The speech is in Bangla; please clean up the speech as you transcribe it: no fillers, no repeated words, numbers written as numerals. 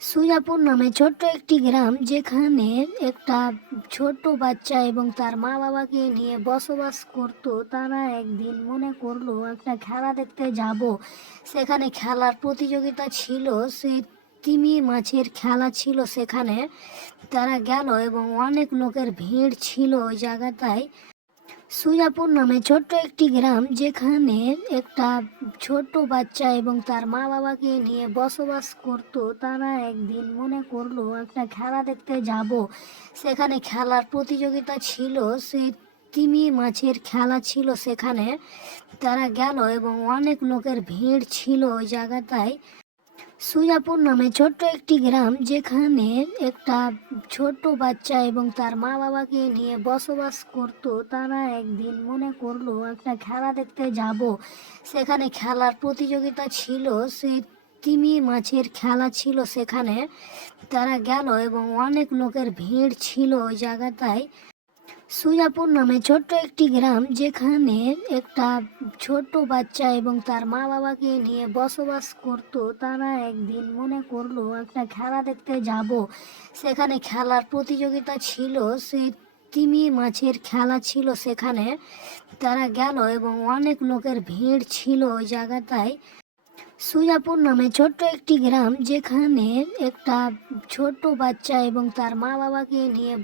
সুজাপুর নামে ছোট্ট একটি গ্রাম, যেখানে একটা ছোট্ট বাচ্চা এবং তার মা বাবাকে নিয়ে বসবাস করত। তারা একদিন মনে করলো একটা খেলা দেখতে যাব। সেখানে খেলার প্রতিযোগিতা ছিল, সে তিমি মাছের খেলা ছিল সেখানে। তারা গেল এবং অনেক লোকের ভিড় ছিল ওই জায়গাটায়। সুজাপুর নামে ছোট্ট একটি গ্রাম, যেখানে একটা ছোট্ট বাচ্চা এবং তার মা বাবাকে নিয়ে বসবাস করত। তারা একদিন মনে করলো একটা খেলা দেখতে যাব। সেখানে খেলার প্রতিযোগিতা ছিল, সে তিমি মাছের খেলা ছিল সেখানে। তারা গেল এবং অনেক লোকের ভিড় ছিল ওই জায়গাটায়। সুজাপুর নামে ছোট্ট একটি গ্রাম, যেখানে একটা ছোট্ট বাচ্চা এবং তার মা বাবাকে নিয়ে বসবাস করত। তারা একদিন মনে করলো একটা খেলা দেখতে যাব। সেখানে খেলার প্রতিযোগিতা ছিল, সে তিমি মাছের খেলা ছিল সেখানে। তারা গেল এবং অনেক লোকের ভিড় ছিল ওই জায়গাটায়। সুজাপুর নামে ছোট্ট একটি গ্রাম, যেখানে একটা ছোট্ট বাচ্চা এবং তার মা বাবাকে নিয়ে বসবাস করত। তারা একদিন মনে করলো একটা খেলা দেখতে যাব। সেখানে খেলার প্রতিযোগিতা ছিল, সে তিমি মাছের খেলা ছিল সেখানে। তারা গেল এবং অনেক লোকের ভিড় ছিল ওই জায়গাটায়। সুজাপুর নামে ছোট্ট একটি গ্রাম, যেখানে একটা ছোট্ট বাচ্চা এবং তার মা বাবাকে নিয়ে